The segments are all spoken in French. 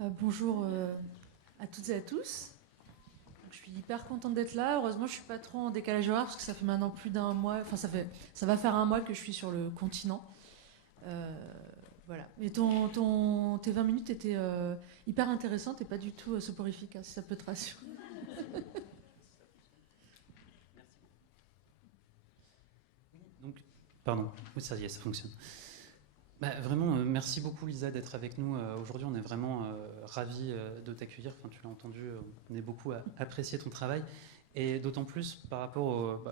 Bonjour à toutes et à tous. Je suis hyper contente d'être là. Heureusement, je suis pas trop en décalage horaire parce que ça fait maintenant plus d'un mois. Enfin, ça va faire un mois que je suis sur le continent. Euh, voilà. Et tes 20 minutes étaient hyper intéressantes et pas du tout soporifiques, hein, si ça peut te rassurer. Donc, pardon, oui, ça y est, ça fonctionne. Vraiment, merci beaucoup Lisa d'être avec nous aujourd'hui. On est vraiment ravis de t'accueillir. Enfin, tu l'as entendu, on est beaucoup à apprécier ton travail. Et d'autant plus par rapport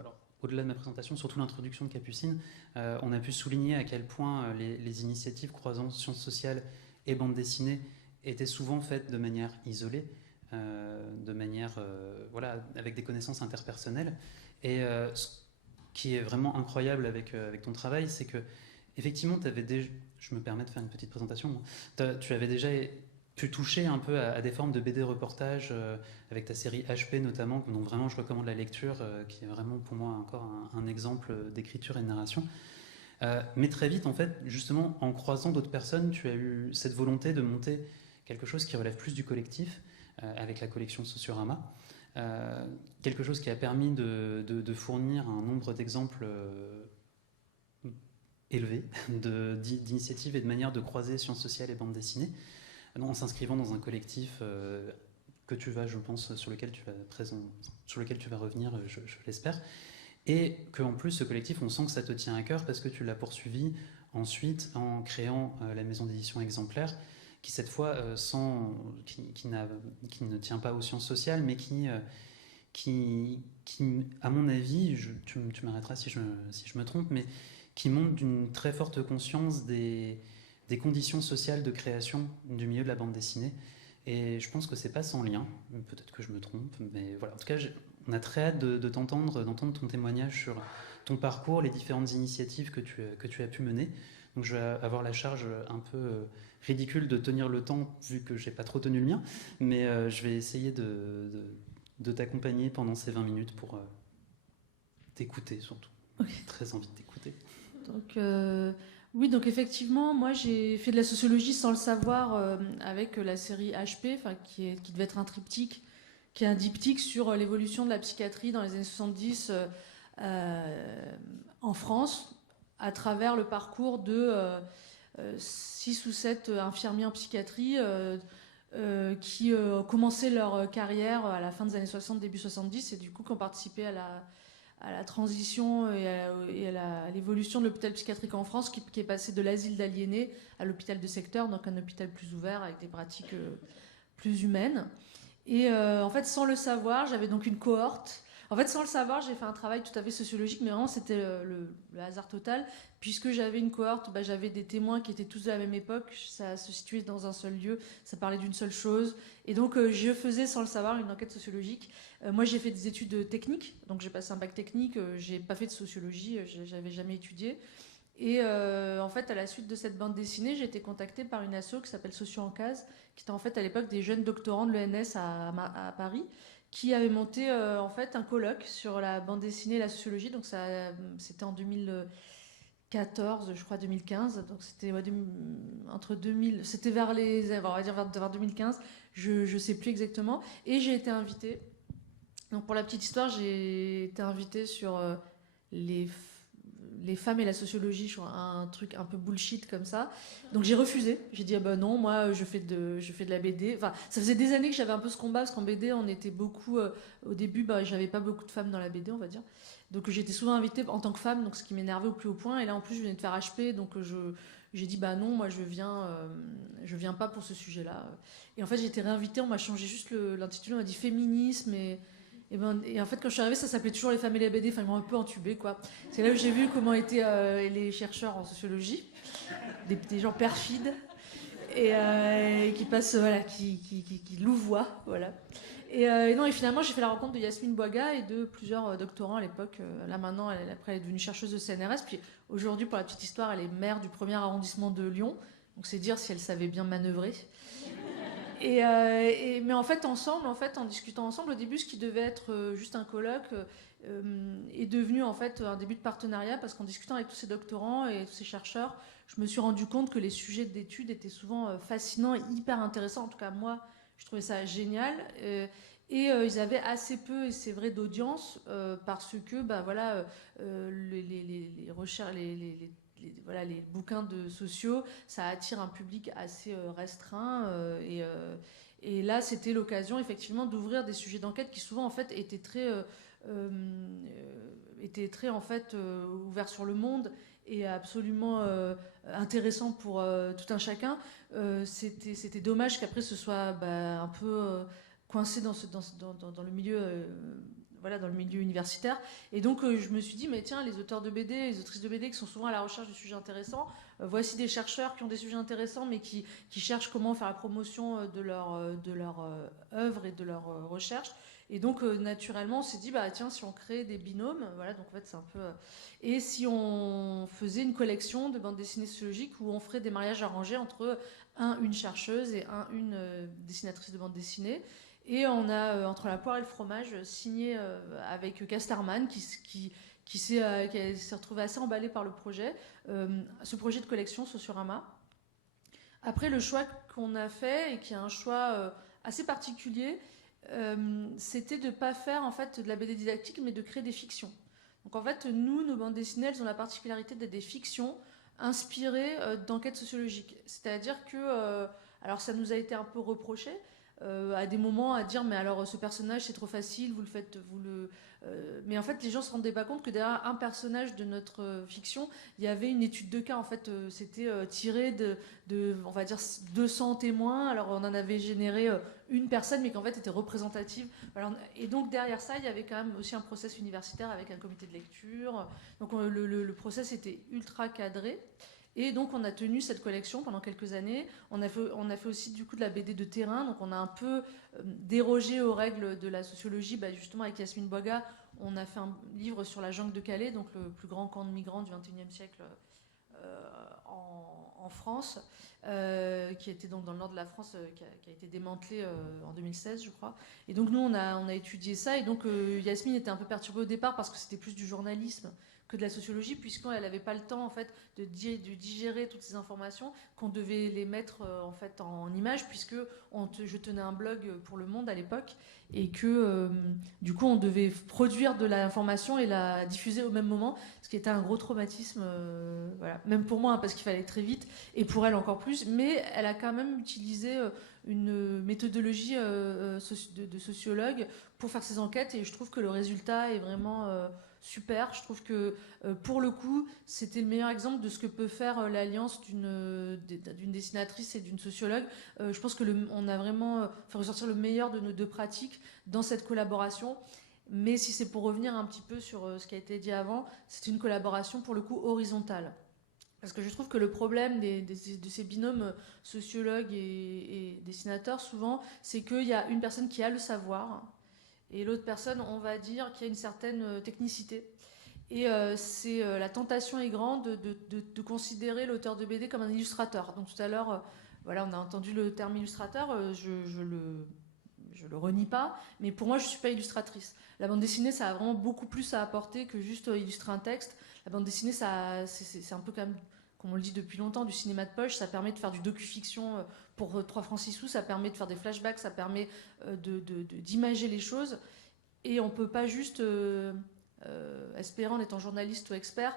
au-delà de ma présentation, surtout l'introduction de Capucine, on a pu souligner à quel point les initiatives croisant sciences sociales et bande dessinée étaient souvent faites de manière isolée, de manière voilà, avec des connaissances interpersonnelles. Et ce qui est vraiment incroyable avec ton travail, c'est que effectivement, je me permets de faire une petite présentation. Tu avais déjà pu toucher un peu à des formes de BD reportage avec ta série HP notamment, dont vraiment je recommande la lecture, qui est vraiment pour moi encore un exemple d'écriture et de narration. Mais très vite, en fait, justement, en croisant d'autres personnes, tu as eu cette volonté de monter quelque chose qui relève plus du collectif, avec la collection Sociorama. Quelque chose qui a permis de fournir un nombre d'exemples élevé d'initiatives et de manières de croiser sciences sociales et bande dessinée, en s'inscrivant dans un collectif que tu vas, je pense, sur lequel tu vas revenir, je l'espère. Et qu'en plus, ce collectif, on sent que ça te tient à cœur parce que tu l'as poursuivi ensuite en créant la maison d'édition exemplaire, qui cette fois, qui ne tient pas aux sciences sociales, mais qui à mon avis, tu m'arrêteras si je me trompe, mais qui montre d'une très forte conscience des conditions sociales de création du milieu de la bande dessinée. Et je pense que c'est pas sans lien, peut-être que je me trompe, mais voilà. En tout cas, on a très hâte d'entendre ton témoignage sur ton parcours, les différentes initiatives que tu as pu mener. Donc je vais avoir la charge un peu ridicule de tenir le temps, vu que j'ai pas trop tenu le mien, mais je vais essayer de t'accompagner pendant ces 20 minutes pour t'écouter surtout. Ok. J'ai très envie de t'écouter. Donc, oui, donc effectivement, moi j'ai fait de la sociologie sans le savoir avec la série HP, qui devait être un triptyque, qui est un diptyque sur l'évolution de la psychiatrie dans les années 70 en France, à travers le parcours de 6 ou 7 infirmiers en psychiatrie qui commençaient leur carrière à la fin des années 60, début 70, et du coup qui ont participé à la transition et à l'évolution de l'hôpital psychiatrique en France, qui est passé de l'asile d'aliénés à l'hôpital de secteur, donc un hôpital plus ouvert avec des pratiques plus humaines. Et en fait, sans le savoir, j'avais donc une cohorte. En fait, sans le savoir, j'ai fait un travail tout à fait sociologique, mais vraiment, c'était le hasard total. Puisque j'avais une cohorte, j'avais des témoins qui étaient tous de la même époque, ça se situait dans un seul lieu, ça parlait d'une seule chose. Et donc, je faisais, sans le savoir, une enquête sociologique. Moi, j'ai fait des études techniques, donc j'ai passé un bac technique, j'ai pas fait de sociologie, j'avais jamais étudié. Et en fait, à la suite de cette bande dessinée, j'ai été contactée par une asso qui s'appelle Socio en Case, qui était en fait à l'époque des jeunes doctorants de l'ENS à Paris, qui avait monté en fait un colloque sur la bande dessinée et la sociologie. Donc c'était en 2014, je crois 2015. Donc c'était entre 2000, c'était vers on va dire vers 2015. Je sais plus exactement. Et j'ai été invitée. Donc pour la petite histoire, j'ai été invitée sur les les femmes et la sociologie, sur un truc un peu bullshit comme ça. Donc j'ai refusé. J'ai dit ah bah non, moi je fais de la BD. Enfin, ça faisait des années que j'avais un peu ce combat parce qu'en BD on était beaucoup. Au début, j'avais pas beaucoup de femmes dans la BD, on va dire. Donc j'étais souvent invitée en tant que femme, donc ce qui m'énervait au plus haut point. Et là en plus je venais de faire HP, donc j'ai dit bah non, moi je viens pas pour ce sujet-là. Et en fait j'ai été réinvitée, on m'a changé juste l'intitulé, on m'a dit féminisme et en fait, quand je suis arrivée, ça s'appelait toujours les femmes et les BD. Enfin, ils m'ont un peu entubée, quoi. C'est là où j'ai vu comment étaient les chercheurs en sociologie, des gens perfides et qui passent, voilà, qui louvoient, voilà. Et non, et finalement, j'ai fait la rencontre de Yasmine Boiga et de plusieurs doctorants à l'époque. Là, maintenant, après, elle est devenue chercheuse de CNRS. Puis aujourd'hui, pour la petite histoire, elle est maire du premier arrondissement de Lyon. Donc, c'est dire si elle savait bien manœuvrer. Mais en fait, en discutant ensemble, au début, ce qui devait être juste un colloque est devenu en fait un début de partenariat parce qu'en discutant avec tous ces doctorants et tous ces chercheurs, je me suis rendu compte que les sujets d'études étaient souvent fascinants et hyper intéressants. En tout cas, moi, je trouvais ça génial. Ils avaient assez peu, et c'est vrai, d'audience parce que voilà, les recherches, voilà, les bouquins de sociaux, ça attire un public assez restreint. Et là, c'était l'occasion effectivement d'ouvrir des sujets d'enquête qui souvent en fait étaient très en fait ouverts sur le monde et absolument intéressants pour tout un chacun. C'était dommage qu'après ce soit un peu coincé dans le milieu voilà, dans le milieu universitaire. Et donc, je me suis dit, mais tiens, les auteurs de BD, les autrices de BD qui sont souvent à la recherche de sujets intéressants, voici des chercheurs qui ont des sujets intéressants, mais qui cherchent comment faire la promotion de leur œuvre et de leur recherche. Et donc, naturellement, on s'est dit, bah tiens, si on crée des binômes, voilà, donc en fait, c'est un peu. Et si on faisait une collection de bandes dessinées sociologiques où on ferait des mariages arrangés entre une chercheuse et une dessinatrice de bande dessinée. Et on a, entre la poire et le fromage, signé avec Casterman, qui s'est retrouvé assez emballé par le projet, ce projet de collection Sociorama. Après, le choix qu'on a fait, et qui est un choix assez particulier, c'était de ne pas faire en fait, de la BD didactique, mais de créer des fictions. Donc en fait, nous, nos bandes dessinées, elles ont la particularité d'être des fictions inspirées d'enquêtes sociologiques. C'est-à-dire que, alors ça nous a été un peu reproché, à des moments à dire mais alors ce personnage c'est trop facile, vous le faites, mais en fait les gens se rendaient pas compte que derrière un personnage de notre fiction il y avait une étude de cas. En fait c'était tiré de on va dire 200 témoins, alors on en avait généré une personne mais qu'en fait était représentative. Alors, et donc derrière ça il y avait quand même aussi un process universitaire avec un comité de lecture, donc le process était ultra cadré. Et donc on a tenu cette collection pendant quelques années. On a fait aussi du coup de la BD de terrain. Donc on a un peu dérogé aux règles de la sociologie. Justement avec Yasmine Boiga, on a fait un livre sur la jungle de Calais, donc le plus grand camp de migrants du XXIe siècle en France, qui était donc dans le nord de la France, qui a été démantelé en 2016, je crois. Et donc nous, on a étudié ça. Et donc Yasmine était un peu perturbée au départ parce que c'était plus du journalisme que de la sociologie, puisqu'elle n'avait pas le temps en fait de digérer toutes ces informations, qu'on devait les mettre en fait en images, puisque je tenais un blog pour Le Monde à l'époque, et que du coup on devait produire de l'information et la diffuser au même moment, ce qui était un gros traumatisme, voilà, même pour moi, hein, parce qu'il fallait très vite, et pour elle encore plus, mais elle a quand même utilisé une méthodologie de sociologue pour faire ses enquêtes, et je trouve que le résultat est vraiment super. Je trouve que pour le coup, c'était le meilleur exemple de ce que peut faire l'alliance d'une dessinatrice et d'une sociologue. Je pense que on a vraiment fait ressortir le meilleur de nos deux pratiques dans cette collaboration. Mais si c'est pour revenir un petit peu sur ce qui a été dit avant, c'est une collaboration pour le coup horizontale. Parce que je trouve que le problème de ces binômes sociologues et dessinateurs, souvent, c'est qu'il y a une personne qui a le savoir et l'autre personne, on va dire, qui a une certaine technicité. Et la tentation est grande de considérer l'auteur de BD comme un illustrateur. Donc tout à l'heure, voilà, on a entendu le terme illustrateur, je le renie pas, mais pour moi, je suis pas illustratrice. La bande dessinée, ça a vraiment beaucoup plus à apporter que juste illustrer un texte. La bande dessinée, c'est un peu comme on le dit depuis longtemps, du cinéma de poche. Ça permet de faire du docu-fiction pour 3 francs 6 sous, ça permet de faire des flashbacks, ça permet d'imager les choses. Et on peut pas juste, espérant en étant journaliste ou expert,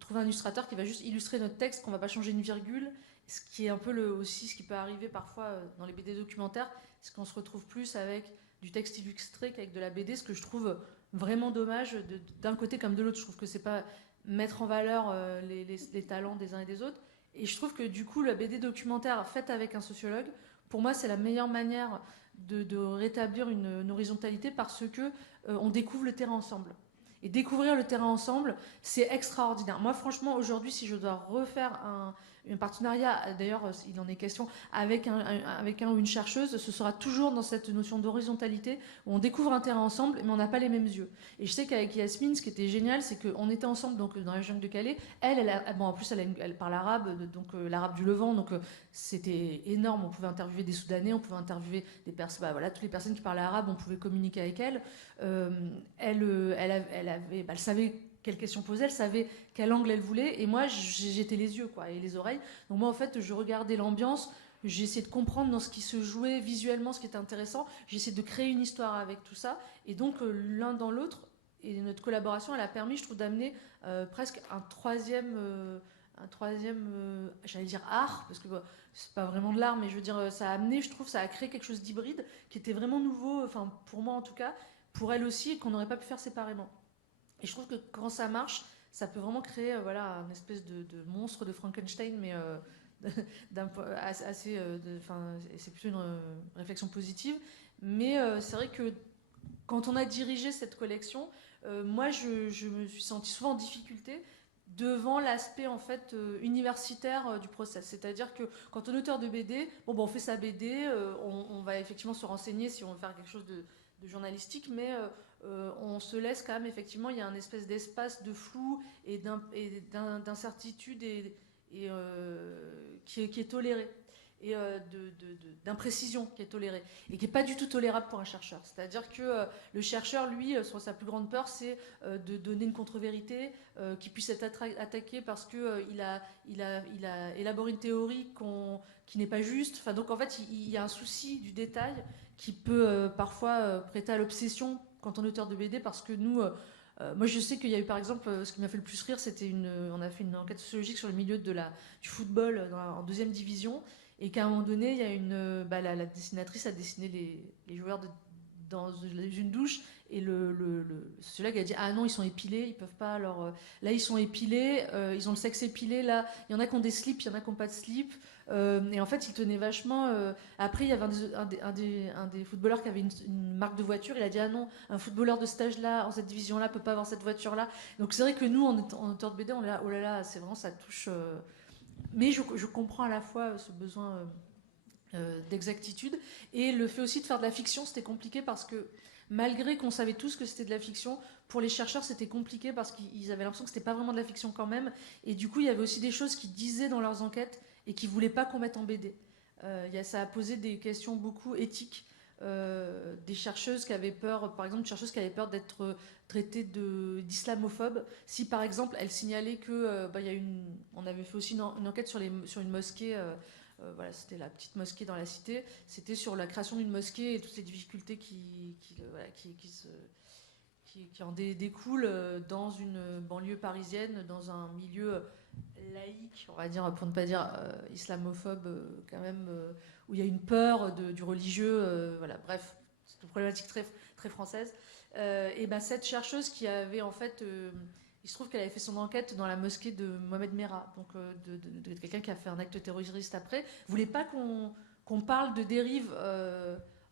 trouver un illustrateur qui va juste illustrer notre texte, qu'on va pas changer une virgule. Ce qui est un peu aussi ce qui peut arriver parfois dans les BD documentaires, c'est qu'on se retrouve plus avec du texte illustré qu'avec de la BD, ce que je trouve vraiment dommage d'un côté comme de l'autre. Je trouve que c'est pas mettre en valeur les talents des uns et des autres. Et je trouve que du coup, la BD documentaire faite avec un sociologue, pour moi, c'est la meilleure manière de rétablir une horizontalité, parce que on découvre le terrain ensemble. Et découvrir le terrain ensemble, c'est extraordinaire. Moi, franchement, aujourd'hui, si je dois refaire un partenariat, d'ailleurs, il en est question, avec un ou une chercheuse, ce sera toujours dans cette notion d'horizontalité, où on découvre un terrain ensemble, mais on n'a pas les mêmes yeux. Et je sais qu'avec Yasmine, ce qui était génial, c'est qu'on était ensemble donc, dans la jungle de Calais. En plus, elle parle arabe, donc l'arabe du Levant, donc c'était énorme. On pouvait interviewer des Soudanais, on pouvait interviewer des personnes, voilà, toutes les personnes qui parlaient arabe, on pouvait communiquer avec elle. Elle savait quelle question poser, elle savait quel angle elle voulait, et moi j'étais les yeux quoi, et les oreilles. Donc moi en fait je regardais l'ambiance, j'essayais de comprendre dans ce qui se jouait visuellement, ce qui était intéressant, j'essayais de créer une histoire avec tout ça, et donc l'un dans l'autre, et notre collaboration elle a permis je trouve d'amener presque un troisième, j'allais dire art, parce que c'est pas vraiment de l'art, mais je veux dire ça a amené, je trouve, ça a créé quelque chose d'hybride qui était vraiment nouveau, enfin pour moi en tout cas, pour elle aussi, et qu'on n'aurait pas pu faire séparément. Et je trouve que quand ça marche, ça peut vraiment créer voilà, un espèce de monstre de Frankenstein, mais assez. C'est plutôt une réflexion positive. Mais c'est vrai que quand on a dirigé cette collection, moi je me suis sentie souvent en difficulté devant l'aspect en fait universitaire du process. C'est-à-dire que quand on est auteur de BD, on fait sa BD, on va effectivement se renseigner si on veut faire quelque chose de journalistique, mais on se laisse quand même, effectivement, il y a un espèce d'espace de flou et d'incertitude qui est toléré, et d'imprécision qui est tolérée, et qui n'est pas du tout tolérable pour un chercheur. C'est-à-dire que le chercheur, lui, sa plus grande peur, c'est de donner une contre-vérité, qui puisse être attaqué parce qu'il a élaboré une théorie qui n'est pas juste. Enfin, donc en fait, il y a un souci du détail qui peut parfois prêter à l'obsession quand on est auteur de BD, parce que nous, moi je sais qu'il y a eu par exemple, ce qui m'a fait le plus rire, c'était on a fait une enquête sociologique sur le milieu du football en deuxième division, et qu'à un moment donné, il y a la dessinatrice a dessiné les joueurs dans une douche, et le sociologue a dit ah non, ils sont épilés, ils peuvent pas, alors là ils sont épilés, ils ont le sexe épilé, là il y en a qui ont des slips, il y en a qui n'ont pas de slip. Et en fait, il tenait vachement. Après, il y avait un des footballeurs qui avait une marque de voiture. Il a dit ah non, un footballeur de cet âge-là, en cette division-là, peut pas avoir cette voiture-là. Donc c'est vrai que nous, en auteur de BD, on est là, oh là là, c'est vraiment, ça touche. Mais je comprends à la fois ce besoin d'exactitude, et le fait aussi de faire de la fiction, c'était compliqué parce que malgré qu'on savait tous que c'était de la fiction, pour les chercheurs c'était compliqué parce qu'ils avaient l'impression que c'était pas vraiment de la fiction quand même, et du coup il y avait aussi des choses qu'ils disaient dans leurs enquêtes et qu'ils voulaient pas qu'on mette en BD. Ça a posé des questions beaucoup éthiques, des chercheuses qui avaient peur, par exemple une chercheuse qui avait peur d'être traitée d'islamophobe si par exemple elle signalait que on avait fait aussi une enquête sur une mosquée, voilà, c'était la petite mosquée dans la cité. C'était sur la création d'une mosquée et toutes les difficultés qui en découlent dans une banlieue parisienne, dans un milieu laïque, on va dire, pour ne pas dire islamophobe, quand même, où il y a une peur du religieux. Voilà, bref, c'est une problématique très, très française. Et ben, cette chercheuse qui avait en fait. Il se trouve qu'elle avait fait son enquête dans la mosquée de Mohamed Merah, donc de quelqu'un qui a fait un acte terroriste après. Voulait pas qu'on parle de dérives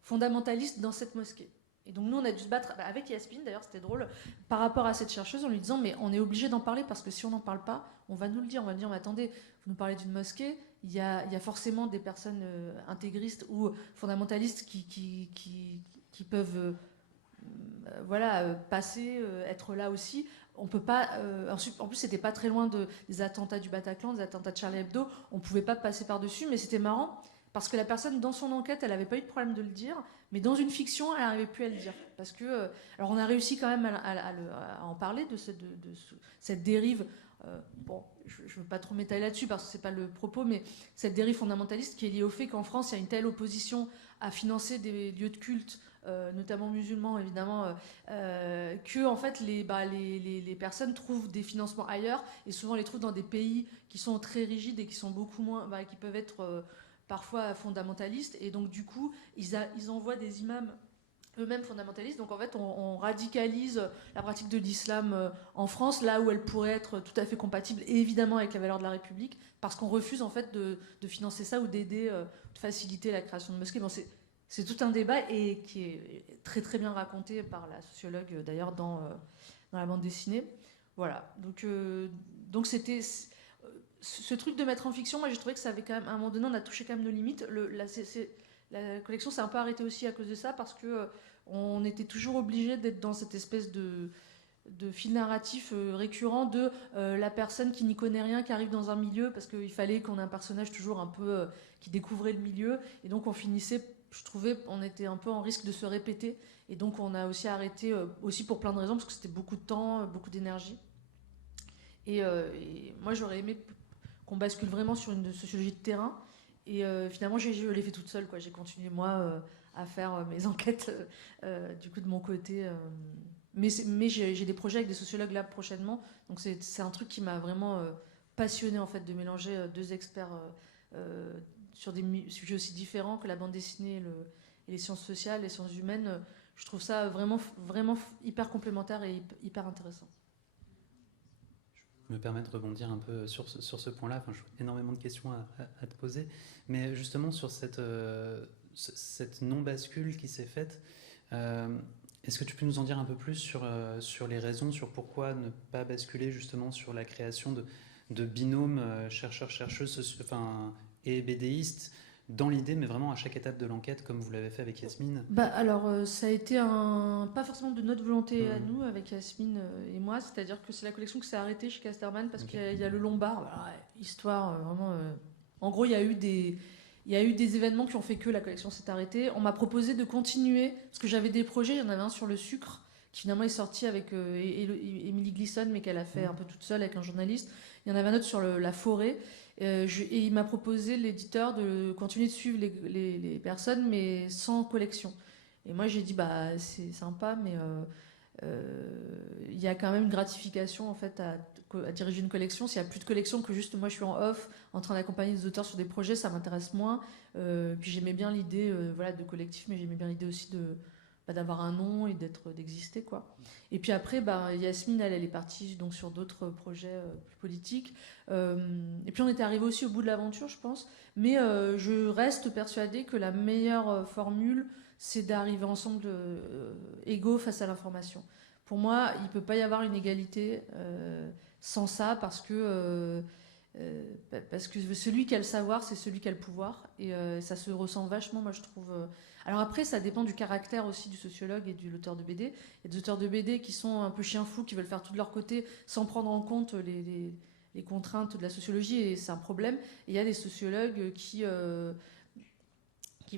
fondamentalistes dans cette mosquée. Et donc nous, on a dû se battre avec Yasmine, d'ailleurs, c'était drôle, par rapport à cette chercheuse, en lui disant mais on est obligé d'en parler parce que si on n'en parle pas, on va nous le dire. On va dire mais attendez, vous nous parlez d'une mosquée, il y a forcément des personnes intégristes ou fondamentalistes qui peuvent passer, être là aussi. On peut pas. En plus, c'était pas très loin des attentats du Bataclan, des attentats de Charlie Hebdo. On pouvait pas passer par-dessus, mais c'était marrant parce que la personne, dans son enquête, elle avait pas eu de problème de le dire, mais dans une fiction, elle n'arrivait plus à le dire. Parce que, alors, on a réussi quand même à en parler de cette dérive. Bon, je ne veux pas trop m'étaler là-dessus parce que c'est pas le propos, mais cette dérive fondamentaliste qui est liée au fait qu'en France, il y a une telle opposition à financer des lieux de culte, notamment musulmans évidemment, que en fait les personnes trouvent des financements ailleurs, et souvent les trouvent dans des pays qui sont très rigides et qui sont beaucoup moins, qui peuvent être parfois fondamentalistes, et donc du coup ils envoient des imams eux-mêmes fondamentalistes. Donc en fait on radicalise la pratique de l'islam en France, là où elle pourrait être tout à fait compatible et évidemment avec la valeur de la République, parce qu'on refuse en fait de financer ça ou d'aider, de faciliter la création de mosquées. Bon, c'est tout un débat, et qui est très très bien raconté par la sociologue d'ailleurs dans la bande dessinée. Voilà. Donc c'était ce truc de mettre en fiction. Moi j'ai trouvé que ça avait quand même, à un moment donné, on a touché quand même nos limites. La collection s'est un peu arrêtée aussi à cause de ça, parce que on était toujours obligé d'être dans cette espèce de fil narratif récurrent de la personne qui n'y connaît rien, qui arrive dans un milieu, parce qu'il fallait qu'on ait un personnage toujours un peu qui découvrait le milieu, et donc on finissait, je trouvais, on était un peu en risque de se répéter, et donc on a aussi arrêté, aussi pour plein de raisons, parce que c'était beaucoup de temps, beaucoup d'énergie. Et moi, j'aurais aimé qu'on bascule vraiment sur une sociologie de terrain. Et finalement, je l'ai fait toute seule, quoi. J'ai continué, moi, à faire mes enquêtes du coup de mon côté. Mais j'ai des projets avec des sociologues là prochainement. Donc c'est un truc qui m'a vraiment passionné en fait, de mélanger deux experts sur des sujets aussi différents que la bande dessinée et les sciences sociales, les sciences humaines. Je trouve ça vraiment, vraiment hyper complémentaire et hyper intéressant. Je me permets de rebondir un peu sur ce point-là. Enfin, j'ai énormément de questions à te poser. Mais justement, sur cette non-bascule qui s'est faite, est-ce que tu peux nous en dire un peu plus sur les raisons, sur pourquoi ne pas basculer justement sur la création de binômes chercheurs-chercheuses et BDistes dans l'idée, mais vraiment à chaque étape de l'enquête, comme vous l'avez fait avec Yasmine? Alors, ça a été pas forcément de notre volonté à nous, avec Yasmine et moi, c'est-à-dire que c'est la collection qui s'est arrêtée chez Casterman parce qu'il y a le Lombard, voilà, histoire vraiment... En gros, il y a eu des événements qui ont fait que la collection s'est arrêtée. On m'a proposé de continuer, parce que j'avais des projets, il y en avait un sur le sucre, qui finalement est sorti avec Émilie Glisson, mais qu'elle a fait un peu toute seule avec un journaliste. Il y en avait un autre sur la forêt. Et il m'a proposé, l'éditeur, de continuer de suivre les personnes, mais sans collection. Et moi, j'ai dit, bah, c'est sympa, mais il y a quand même une gratification en fait à diriger une collection. S'il n'y a plus de collection, que juste moi je suis en off, en train d'accompagner des auteurs sur des projets, ça m'intéresse moins. Puis j'aimais bien l'idée voilà, de collectif, mais j'aimais bien l'idée aussi d'avoir un nom et d'exister, quoi. Et puis après, Yasmine, elle est partie donc sur d'autres projets plus politiques. Et puis on était arrivé aussi au bout de l'aventure, je pense. Mais je reste persuadée que la meilleure formule, c'est d'arriver ensemble égaux face à l'information. Pour moi, il ne peut pas y avoir une égalité sans ça, parce que celui qui a le savoir, c'est celui qui a le pouvoir. Et ça se ressent vachement, moi je trouve. Alors après, ça dépend du caractère aussi du sociologue et de l'auteur de BD. Il y a des auteurs de BD qui sont un peu chiens fous, qui veulent faire tout de leur côté sans prendre en compte les contraintes de la sociologie, et c'est un problème. Et il y a des sociologues qui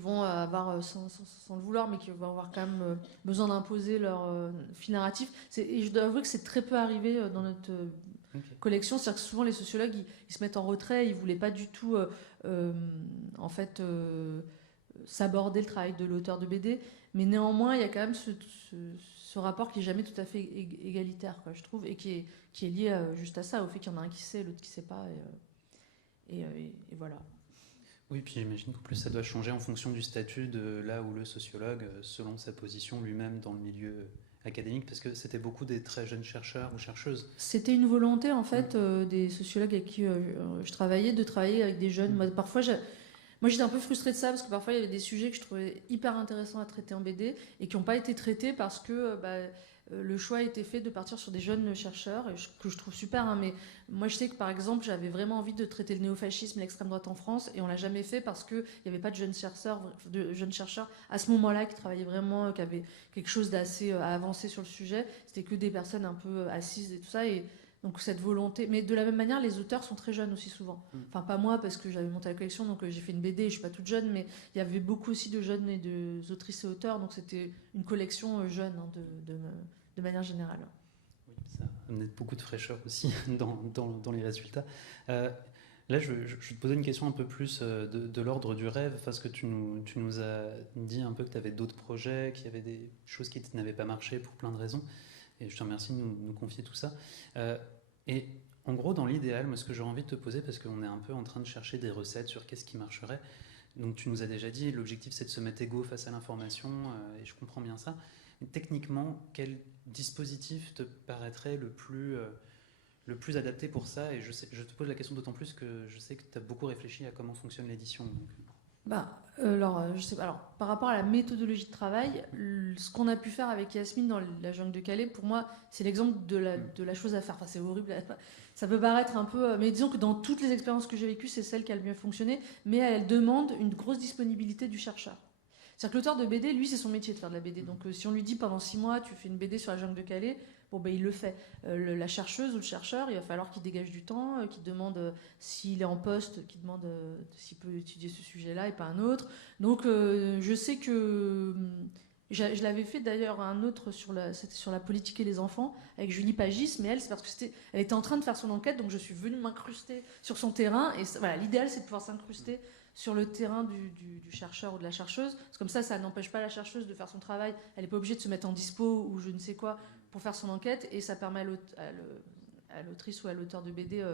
vont avoir, sans le vouloir, mais qui vont avoir quand même besoin d'imposer leur fil narratif. Et je dois avouer que c'est très peu arrivé dans notre collection. C'est-à-dire que souvent les sociologues, ils se mettent en retrait, ils ne voulaient pas du tout en fait s'aborder le travail de l'auteur de BD. Mais néanmoins, il y a quand même ce rapport qui n'est jamais tout à fait égalitaire, quoi, je trouve, et qui est lié juste à ça, au fait qu'il y en a un qui sait, l'autre qui ne sait pas. Et voilà. Oui, puis j'imagine qu'en plus ça doit changer en fonction du statut de là où le sociologue, selon sa position lui-même dans le milieu académique, parce que c'était beaucoup des très jeunes chercheurs ou chercheuses. C'était une volonté en fait des sociologues avec qui je travaillais, de travailler avec des jeunes. Moi, parfois, moi j'étais un peu frustrée de ça, parce que parfois il y avait des sujets que je trouvais hyper intéressants à traiter en BD et qui n'ont pas été traités parce que le choix a été fait de partir sur des jeunes chercheurs, que je trouve super, hein, mais moi je sais que par exemple j'avais vraiment envie de traiter le néofascisme et l'extrême droite en France, et on l'a jamais fait parce qu'il n'y avait pas de jeunes chercheurs à ce moment-là qui travaillaient vraiment, qui avaient quelque chose d'assez avancé sur le sujet. C'était que des personnes un peu assises et tout ça, et donc cette volonté. Mais de la même manière, les auteurs sont très jeunes aussi souvent. Enfin, pas moi, parce que j'avais monté la collection, donc j'ai fait une BD et je suis pas toute jeune, mais il y avait beaucoup aussi de jeunes et d'autrices et auteurs, donc c'était une collection jeune, hein, de manière générale. Oui, ça amenait beaucoup de fraîcheur aussi dans les résultats. Là, je vais te poser une question un peu plus de l'ordre du rêve, parce que tu nous as dit un peu que tu avais d'autres projets, qu'il y avait des choses qui n'avaient pas marché pour plein de raisons. Et je te remercie de nous confier tout ça. Et en gros, dans l'idéal, moi, ce que j'aurais envie de te poser, parce qu'on est un peu en train de chercher des recettes sur qu'est-ce qui marcherait. Donc, tu nous as déjà dit, l'objectif, c'est de se mettre égaux face à l'information, et je comprends bien ça. Mais techniquement, quel dispositif te paraîtrait le plus adapté pour ça? Et je te pose la question d'autant plus que je sais que tu as beaucoup réfléchi à comment fonctionne l'édition. Je sais pas. Alors, par rapport à la méthodologie de travail, ce qu'on a pu faire avec Yasmine dans La Jungle de Calais, pour moi, c'est l'exemple de la chose à faire. Enfin, c'est horrible, ça peut paraître un peu... Mais disons que dans toutes les expériences que j'ai vécues, c'est celle qui a le mieux fonctionné, mais elle demande une grosse disponibilité du chercheur. C'est-à-dire que l'auteur de BD, lui, c'est son métier de faire de la BD. Donc si on lui dit pendant 6 mois, tu fais une BD sur La Jungle de Calais, il le fait. La chercheuse ou le chercheur, il va falloir qu'il dégage du temps, qu'il demande s'il est en poste, qu'il demande s'il peut étudier ce sujet-là et pas un autre. Donc je sais que Je l'avais fait d'ailleurs un autre c'était sur la politique et les enfants avec Julie Pagis, mais elle, c'est parce que elle était en train de faire son enquête, donc je suis venue m'incruster sur son terrain. Et voilà, l'idéal, c'est de pouvoir s'incruster sur le terrain du chercheur ou de la chercheuse. Parce que comme ça n'empêche pas la chercheuse de faire son travail. Elle n'est pas obligée de se mettre en dispo ou je ne sais quoi pour faire son enquête, et ça permet à l'autrice ou à l'auteur de BD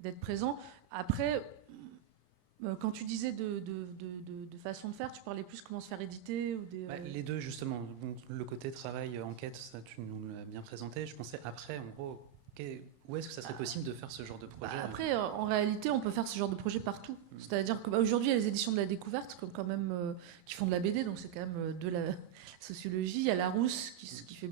d'être présent. Après, quand tu disais de façon de faire, tu parlais plus comment se faire éditer ou des... Les deux, justement. Donc, le côté travail, enquête, ça, tu nous l'as bien présenté. Je pensais après, en gros, où est-ce que ça serait possible de faire ce genre de projet? Après, en réalité, on peut faire ce genre de projet partout. C'est-à-dire qu'aujourd'hui, il y a les éditions de la découverte, quand même, qui font de la BD, donc c'est quand même de la sociologie. Il y a Larousse, qui fait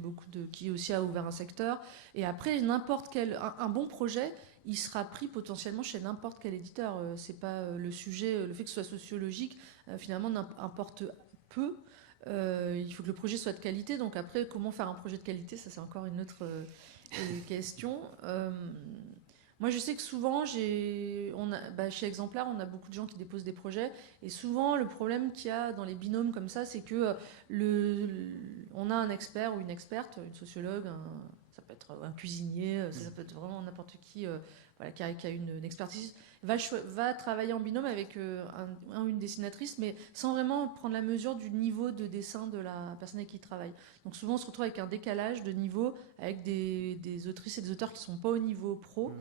qui aussi a ouvert un secteur. Et après, n'importe quel... Un bon projet, il sera pris potentiellement chez n'importe quel éditeur. C'est pas le sujet, le fait que ce soit sociologique, finalement, importe peu. Il faut que le projet soit de qualité. Donc après, comment faire un projet de qualité, ça c'est encore une autre question. Moi, je sais que souvent, chez Exemplaire, on a beaucoup de gens qui déposent des projets. Et souvent, le problème qu'il y a dans les binômes comme ça, c'est que on a un expert ou une experte, une sociologue, ça peut être un cuisinier, ça peut être vraiment n'importe qui, qui a une expertise, va travailler en binôme avec un ou une dessinatrice, mais sans vraiment prendre la mesure du niveau de dessin de la personne avec qui il travaille. Donc souvent, on se retrouve avec un décalage de niveau, avec des autrices et des auteurs qui ne sont pas au niveau pro,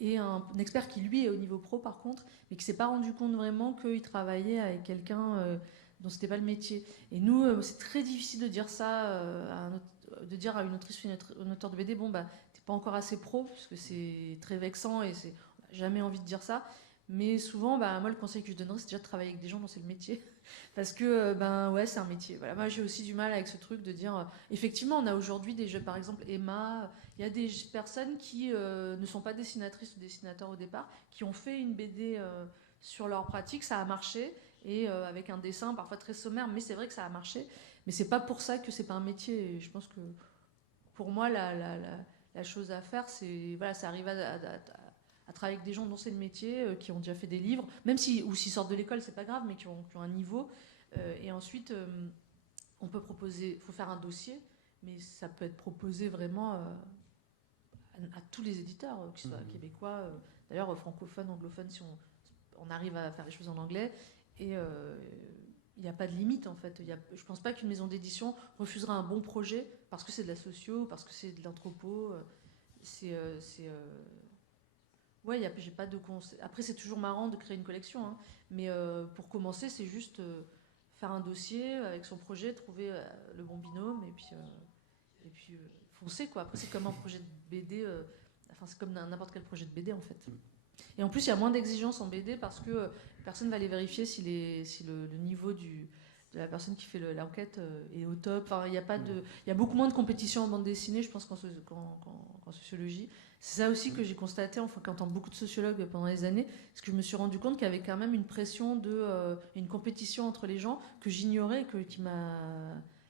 et un expert qui, lui, est au niveau pro, par contre, mais qui ne s'est pas rendu compte vraiment qu'il travaillait avec quelqu'un dont ce n'était pas le métier. Et nous, c'est très difficile de dire ça, de dire à une autrice ou un auteur de BD, bon, t'es pas encore assez pro, parce que c'est très vexant, et on n'a jamais envie de dire ça. Mais souvent, moi, le conseil que je donnerais, c'est déjà de travailler avec des gens dont c'est le métier. Parce que, ouais, c'est un métier. Voilà. Moi, j'ai aussi du mal avec ce truc de dire... effectivement, on a aujourd'hui des jeux, par exemple, Emma. Il y a des personnes qui ne sont pas dessinatrices ou dessinateurs au départ, qui ont fait une BD sur leur pratique, ça a marché, et avec un dessin parfois très sommaire, mais c'est vrai que ça a marché. Mais c'est pas pour ça que c'est pas un métier. Et je pense que, pour moi, la chose à faire, c'est arriver à travailler avec des gens dont c'est le métier, qui ont déjà fait des livres, même ou s'ils sortent de l'école, c'est pas grave, mais qui ont un niveau. Et ensuite, on peut proposer, il faut faire un dossier, mais ça peut être proposé vraiment à tous les éditeurs, qu'ils soient québécois, d'ailleurs francophones, anglophones, si on arrive à faire les choses en anglais. Et il n'y a pas de limite, en fait. Je pense pas qu'une maison d'édition refusera un bon projet parce que c'est de la socio, parce que c'est de l'anthropo. Ouais, j'ai pas de Après, c'est toujours marrant de créer une collection, hein, mais pour commencer, c'est juste faire un dossier avec son projet, trouver le bon binôme, et puis foncer, quoi. Après, c'est comme un projet de BD, c'est comme n'importe quel projet de BD, en fait. Et en plus, il y a moins d'exigences en BD parce que personne va aller vérifier si le niveau de la personne qui fait l'enquête est au top. Enfin, il y a beaucoup moins de compétition en bande dessinée, je pense, qu'en sociologie. C'est ça aussi que j'ai constaté, qu'entend beaucoup de sociologues pendant les années, parce que je me suis rendu compte qu'il y avait quand même une pression une compétition entre les gens que j'ignorais,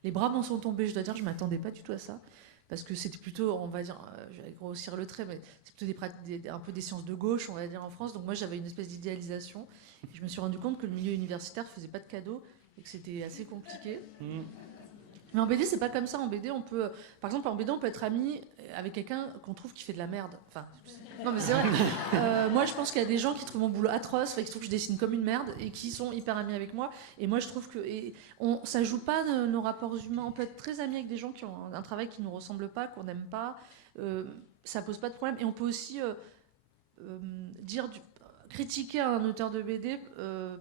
les bras m'en sont tombés. Je dois dire, je m'attendais pas du tout à ça. Parce que c'était plutôt, on va dire, je vais grossir le trait, mais c'est plutôt un peu des sciences de gauche, on va dire, en France. Donc moi, j'avais une espèce d'idéalisation. Et je me suis rendu compte que le milieu universitaire faisait pas de cadeaux et que c'était assez compliqué. Mais en BD, c'est pas comme ça. En BD, par exemple, on peut être ami avec quelqu'un qu'on trouve qui fait de la merde. Non, mais c'est vrai. Moi, je pense qu'il y a des gens qui trouvent mon boulot atroce, qui trouvent que je dessine comme une merde et qui sont hyper amis avec moi. Et moi, je trouve que ça joue pas nos rapports humains. On peut être très amis avec des gens qui ont un travail qui nous ressemble pas, qu'on n'aime pas. Ça pose pas de problème. Et on peut aussi critiquer un auteur de BD.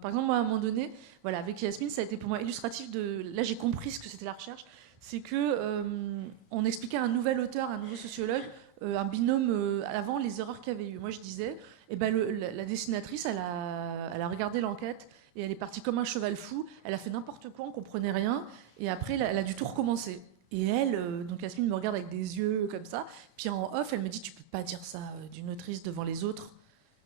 Par exemple, moi, à un moment donné, avec Yasmine, ça a été pour moi illustratif là, j'ai compris ce que c'était la recherche. C'est que on expliquait à un nouvel auteur, un nouveau sociologue, un binôme avant les erreurs qu'il y avait eu. Moi, je disais, la dessinatrice, elle a regardé l'enquête et elle est partie comme un cheval fou. Elle a fait n'importe quoi, on comprenait rien. Et après, elle a dû tout recommencer. Et elle, donc Yasmine me regarde avec des yeux comme ça. Puis en off, elle me dit, tu peux pas dire ça d'une autrice devant les autres.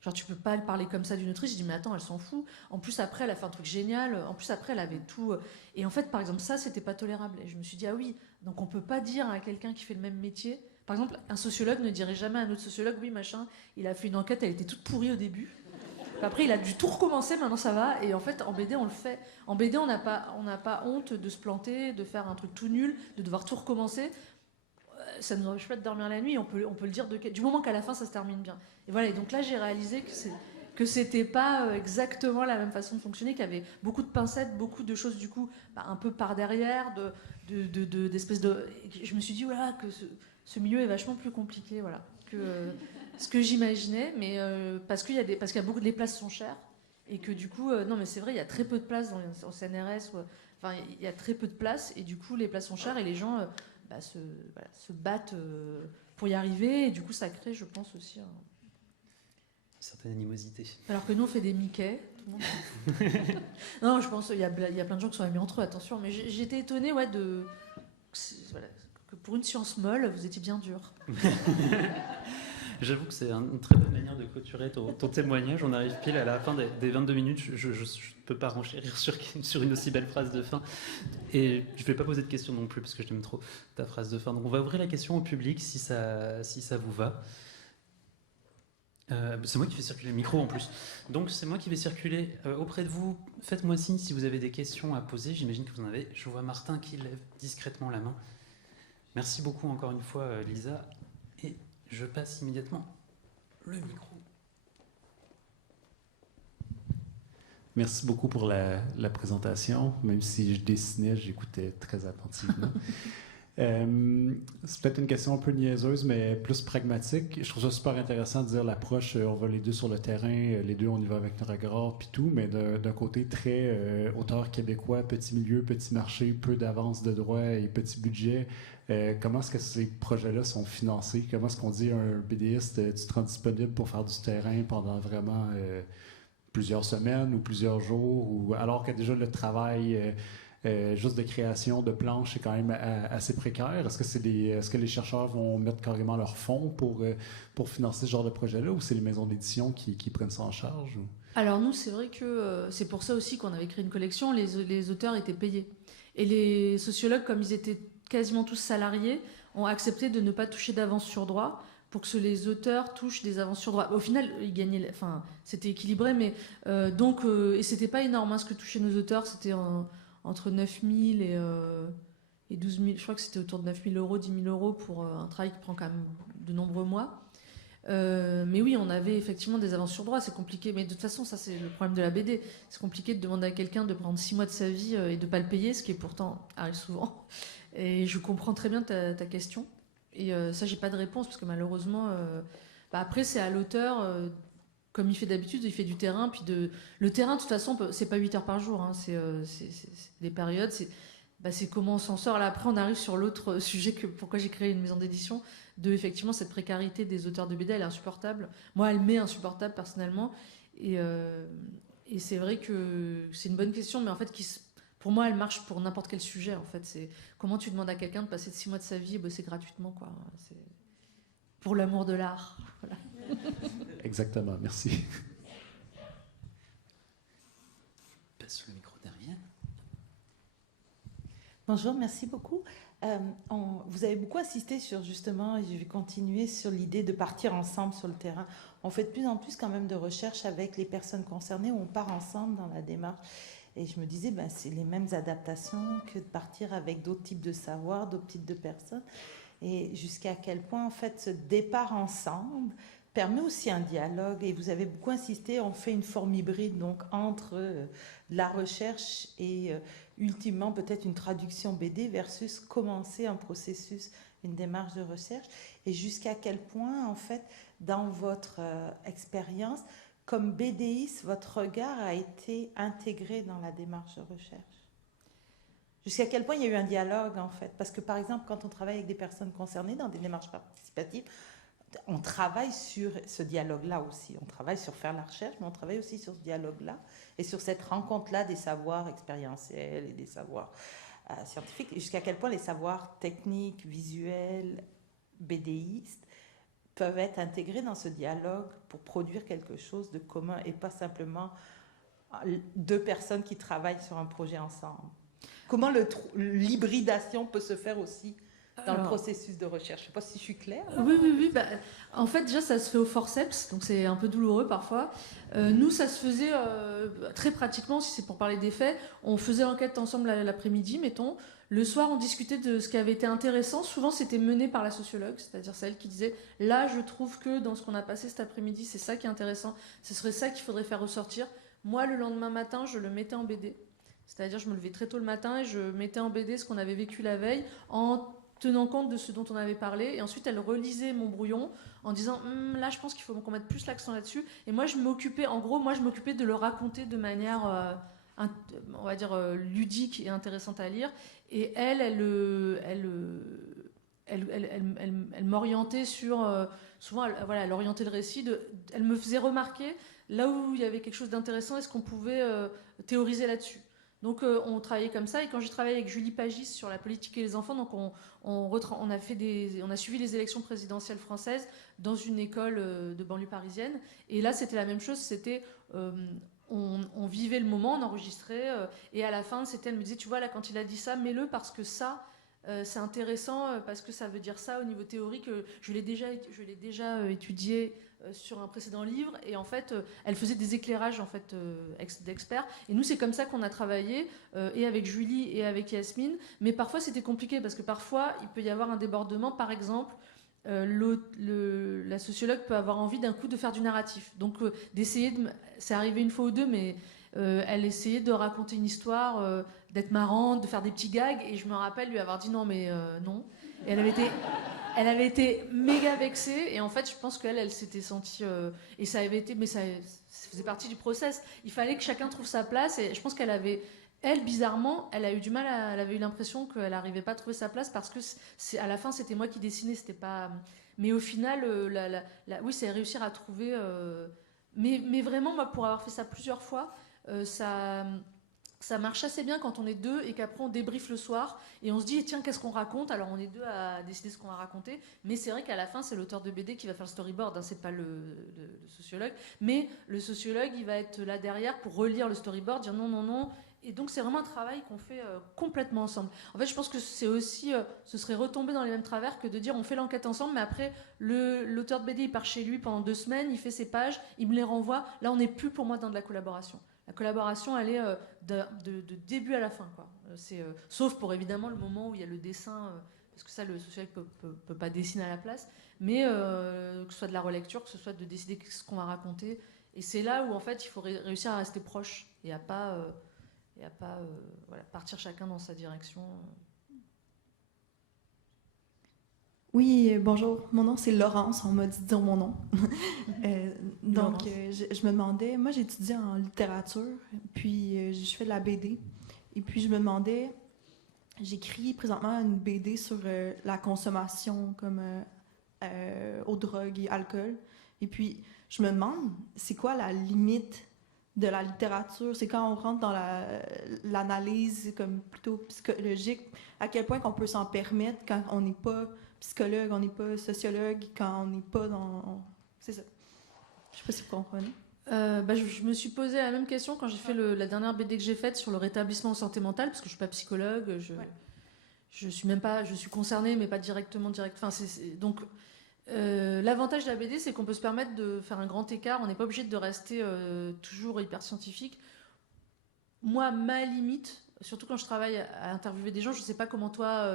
Genre, tu peux pas parler comme ça d'une autrice. Je dis, mais attends, elle s'en fout. En plus, après, elle a fait un truc génial. En plus, après, elle avait tout. Et en fait, par exemple, ça, c'était pas tolérable. Et je me suis dit, ah oui, donc on peut pas dire à quelqu'un qui fait le même métier. Par exemple, un sociologue ne dirait jamais à un autre sociologue, oui, machin, il a fait une enquête, elle était toute pourrie au début. Après, il a dû tout recommencer, maintenant ça va. Et en fait, en BD, on le fait. En BD, on n'a pas honte de se planter, de faire un truc tout nul, de devoir tout recommencer. Ça nous empêche pas de dormir la nuit, on peut le dire du moment qu'à la fin, ça se termine bien. Et voilà, et donc là, j'ai réalisé que c'était pas exactement la même façon de fonctionner, qu'il y avait beaucoup de pincettes, beaucoup de choses, du coup, un peu par derrière, d'espèces de... Je me suis dit, voilà, que ce milieu est vachement plus compliqué, voilà, que ce que j'imaginais, mais parce qu'il y a beaucoup, les places sont chères, et que du coup, non mais c'est vrai, il y a très peu de places en CNRS, enfin, il y a très peu de places, et du coup, les places sont chères, et les gens se battent pour y arriver, et du coup, ça crée, je pense, aussi une certaine animosité. Alors que nous, on fait des Mickey. Tout le monde... non, je pense qu'il y a plein de gens qui sont amis entre eux, attention, mais j'étais étonnée que pour une science molle, vous étiez bien dur. J'avoue que c'est une très bonne manière de clôturer ton témoignage. On arrive pile à la fin des 22 minutes. Je ne peux pas renchérir sur une aussi belle phrase de fin. Et je ne vais pas poser de questions non plus parce que j'aime trop ta phrase de fin. Donc on va ouvrir la question au public si ça vous va. C'est moi qui fais circuler le micro en plus. Donc c'est moi qui vais circuler auprès de vous. Faites-moi signe si vous avez des questions à poser. J'imagine que vous en avez. Je vois Martin qui lève discrètement la main. Merci beaucoup encore une fois, Lisa. Et je passe immédiatement le micro. Merci beaucoup pour la présentation. Même si je dessinais, j'écoutais très attentivement. C'est peut-être une question un peu niaiseuse, mais plus pragmatique. Je trouve ça super intéressant de dire l'approche, on va les deux sur le terrain, les deux on y va avec nos regards, puis tout, mais d'un côté très auteur québécois, petit milieu, petit marché, peu d'avance de droit et petit budget. Comment est-ce que ces projets-là sont financés? Comment est-ce qu'on dit à un BDiste, tu te rends disponible pour faire du terrain pendant vraiment plusieurs semaines ou plusieurs jours, ou alors que déjà le travail... juste de création de planches, c'est quand même assez précaire. Est-ce que les chercheurs vont mettre carrément leurs fonds pour financer ce genre de projet-là, ou c'est les maisons d'édition qui prennent ça en charge? Ou? Alors nous, c'est vrai que c'est pour ça aussi qu'on avait créé une collection, les auteurs étaient payés. Et les sociologues, comme ils étaient quasiment tous salariés, ont accepté de ne pas toucher d'avance sur droit pour que les auteurs touchent des avances sur droit. Au final, ils gagnaient, enfin, c'était équilibré, mais et c'était pas énorme, hein, ce que touchaient nos auteurs, c'était entre 9 000 et 12 000, je crois que c'était autour de 9 000 euros, 10 000 euros pour un travail qui prend quand même de nombreux mois. Mais oui, on avait effectivement des avances sur droit, c'est compliqué. Mais de toute façon, ça c'est le problème de la BD. C'est compliqué de demander à quelqu'un de prendre 6 mois de sa vie et de ne pas le payer, ce qui pourtant arrive souvent. Et je comprends très bien ta question. Et ça, j'ai pas de réponse, parce que malheureusement, après c'est à l'auteur... comme il fait d'habitude, il fait du terrain. Puis le terrain, de toute façon, c'est pas 8 heures par jour. Hein, c'est des périodes. C'est comment on s'en sort. Là, après, on arrive sur l'autre sujet pourquoi j'ai créé une maison d'édition. Effectivement, cette précarité des auteurs de BD, elle est insupportable. Moi, elle m'est insupportable personnellement. Et c'est vrai que c'est une bonne question, mais en fait, pour moi, elle marche pour n'importe quel sujet. En fait, c'est comment tu demandes à quelqu'un de passer 6 mois de sa vie et bosser gratuitement, quoi. C'est pour l'amour de l'art. Voilà. Exactement, merci. Passe le micro derrière. Bonjour, merci beaucoup. Vous avez beaucoup insisté sur, justement, et je vais continuer sur l'idée de partir ensemble sur le terrain. On fait de plus en plus quand même de recherches avec les personnes concernées où on part ensemble dans la démarche. Et je me disais, c'est les mêmes adaptations que de partir avec d'autres types de savoirs, d'autres types de personnes. Et jusqu'à quel point, en fait, ce départ ensemble permet aussi un dialogue. Et vous avez beaucoup insisté, on fait une forme hybride donc entre la recherche et ultimement peut-être une traduction BD versus commencer un processus, une démarche de recherche. Et jusqu'à quel point, en fait, dans votre expérience, comme BDiste, votre regard a été intégré dans la démarche de recherche? Jusqu'à quel point il y a eu un dialogue, en fait? Parce que, par exemple, quand on travaille avec des personnes concernées dans des démarches participatives, on travaille sur ce dialogue-là aussi. On travaille sur faire la recherche, mais on travaille aussi sur ce dialogue-là et sur cette rencontre-là des savoirs expérientiels et des savoirs scientifiques. Et jusqu'à quel point les savoirs techniques, visuels, BDistes peuvent être intégrés dans ce dialogue pour produire quelque chose de commun et pas simplement deux personnes qui travaillent sur un projet ensemble. Comment l'hybridation peut se faire aussi dans le Alors, processus de recherche. Je ne sais pas si je suis claire. oui. Bah, en fait, déjà, ça se fait au forceps, donc c'est un peu douloureux parfois. Nous, ça se faisait très pratiquement, si c'est pour parler des faits. On faisait l'enquête ensemble l'après-midi, mettons. Le soir, on discutait de ce qui avait été intéressant. Souvent, c'était mené par la sociologue, c'est-à-dire celle qui disait « Là, je trouve que dans ce qu'on a passé cet après-midi, c'est ça qui est intéressant. Ce serait ça qu'il faudrait faire ressortir. » Moi, le lendemain matin, je le mettais en BD. C'est-à-dire, je me levais très tôt le matin et je mettais en BD ce qu'on avait vécu la veille en tenant compte de ce dont on avait parlé. Et ensuite, elle relisait mon brouillon en disant là, je pense qu'il faut qu'on mette plus l'accent là-dessus. Et moi, je m'occupais de le raconter de manière, on va dire, ludique et intéressante à lire. Et elle m'orientait sur. Souvent, elle orientait le récit. Elle me faisait remarquer là où il y avait quelque chose d'intéressant, est-ce qu'on pouvait théoriser là-dessus. Donc on travaillait comme ça, et quand j'ai travaillé avec Julie Pagis sur la politique et les enfants, donc on a suivi les élections présidentielles françaises dans une école de banlieue parisienne, et là c'était la même chose, c'était on vivait le moment, on enregistrait, et à la fin elle me disait, tu vois là quand il a dit ça, mets-le parce que ça c'est intéressant, parce que ça veut dire ça au niveau théorique, je l'ai déjà étudié sur un précédent livre, et en fait elle faisait des éclairages en fait d'experts, et nous c'est comme ça qu'on a travaillé, et avec Julie et avec Yasmine, mais parfois c'était compliqué parce que parfois il peut y avoir un débordement, par exemple la sociologue peut avoir envie d'un coup de faire du narratif, donc c'est arrivé une fois ou deux, mais elle essayait de raconter une histoire, d'être marrante, de faire des petits gags, et je me rappelle lui avoir dit non mais non, et elle avait été méga vexée, et en fait je pense qu'elle s'était sentie et ça avait été, mais ça faisait partie du process, il fallait que chacun trouve sa place, et je pense bizarrement, elle a eu du mal, elle avait eu l'impression qu'elle n'arrivait pas à trouver sa place, parce que à la fin c'était moi qui dessinais, c'était pas, mais au final oui, c'est réussir à trouver mais vraiment, moi, pour avoir fait ça plusieurs fois, ça marche assez bien quand on est deux et qu'après on débriefe le soir et on se dit tiens, qu'est-ce qu'on raconte. Alors on est deux à décider ce qu'on va raconter, mais c'est vrai qu'à la fin c'est l'auteur de BD qui va faire le storyboard, hein, c'est pas le sociologue, mais le sociologue il va être là derrière pour relire le storyboard, dire non, et donc c'est vraiment un travail qu'on fait complètement ensemble. En fait je pense que c'est aussi ce serait retomber dans les mêmes travers que de dire on fait l'enquête ensemble, mais après l'auteur de BD il part chez lui pendant 2 semaines, il fait ses pages, il me les renvoie. Là on n'est plus pour moi dans de la collaboration. La collaboration, elle est de début à la fin, quoi. Sauf pour évidemment le moment où il y a le dessin, parce que ça, le sociologue peut pas dessiner à la place, mais que ce soit de la relecture, que ce soit de décider ce qu'on va raconter. Et c'est là où en fait il faut réussir à rester proche et à pas partir chacun dans sa direction. Oui, bonjour. Mon nom, c'est Laurence. On m'a dit de dire mon nom. Donc, je me demandais... Moi, j'étudie en littérature, puis je fais de la BD. Et puis, je me demandais... J'écris présentement une BD sur la consommation, comme aux drogues et alcool. Et puis, je me demande, c'est quoi la limite de la littérature? C'est quand on rentre dans l'analyse comme plutôt psychologique, à quel point qu'on peut s'en permettre quand on n'est pas psychologue, on n'est pas sociologue, quand on n'est pas dans... C'est ça. Je sais pas si vous comprenez. Je me suis posé la même question quand j'ai fait la dernière BD que j'ai faite sur le rétablissement en santé mentale, parce que je suis pas psychologue, je suis concernée, mais pas directement. Donc, l'avantage de la BD, c'est qu'on peut se permettre de faire un grand écart. On n'est pas obligé de rester toujours hyper scientifique. Moi, ma limite, surtout quand je travaille à interviewer des gens, je sais pas comment toi,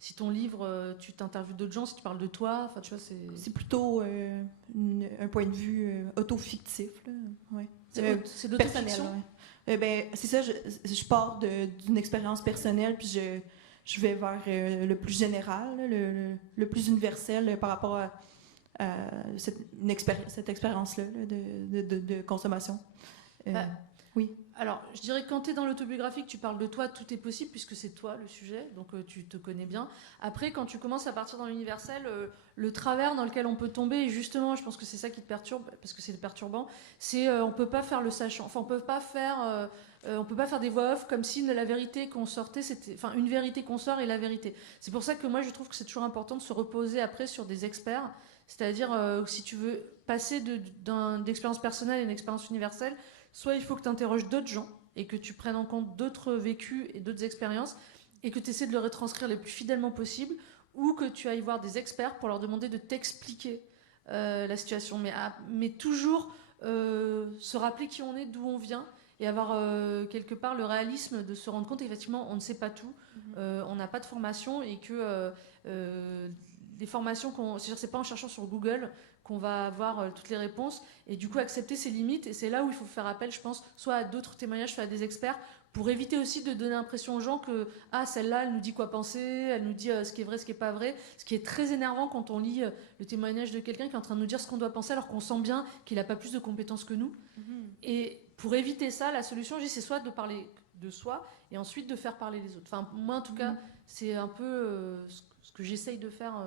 si ton livre, tu t'interviews d'autres gens, si tu parles de toi, enfin tu vois, c'est plutôt un point de vue auto-fictif, là. Ouais. C'est d'auto-fiction. C'est ça, je pars d'une expérience personnelle, puis je vais vers le plus général, le plus universel par rapport à cette expérience-là là, de consommation. Oui. Alors, je dirais que quand tu es dans l'autobiographique, tu parles de toi, tout est possible puisque c'est toi le sujet, donc tu te connais bien. Après, quand tu commences à partir dans l'universel, le travers dans lequel on peut tomber, et justement, je pense que c'est ça qui te perturbe, parce que c'est perturbant, c'est on peut pas faire le sachant. Enfin, on peut pas faire des voix off comme si la vérité qu'on sortait, une vérité qu'on sort et la vérité. C'est pour ça que moi, je trouve que c'est toujours important de se reposer après sur des experts. C'est-à-dire, si tu veux passer d'expérience personnelle à une expérience universelle, soit il faut que tu interroges d'autres gens et que tu prennes en compte d'autres vécus et d'autres expériences et que tu essaies de le retranscrire le plus fidèlement possible, ou que tu ailles voir des experts pour leur demander de t'expliquer la situation. Mais toujours se rappeler qui on est, d'où on vient, et avoir quelque part le réalisme de se rendre compte qu'effectivement on ne sait pas tout, on n'a pas de formation, et que des formations, c'est pas en cherchant sur Google qu'on va avoir toutes les réponses, et du coup accepter ses limites. Et c'est là où il faut faire appel, je pense, soit à d'autres témoignages, soit à des experts, pour éviter aussi de donner l'impression aux gens que celle-là elle nous dit quoi penser, elle nous dit ce qui est vrai, ce qui est pas vrai, ce qui est très énervant quand on lit le témoignage de quelqu'un qui est en train de nous dire ce qu'on doit penser alors qu'on sent bien qu'il n'a pas plus de compétences que nous. Et pour éviter ça, la solution, c'est soit de parler de soi et ensuite de faire parler les autres. Enfin, moi en tout cas, c'est un peu ce que j'essaye de faire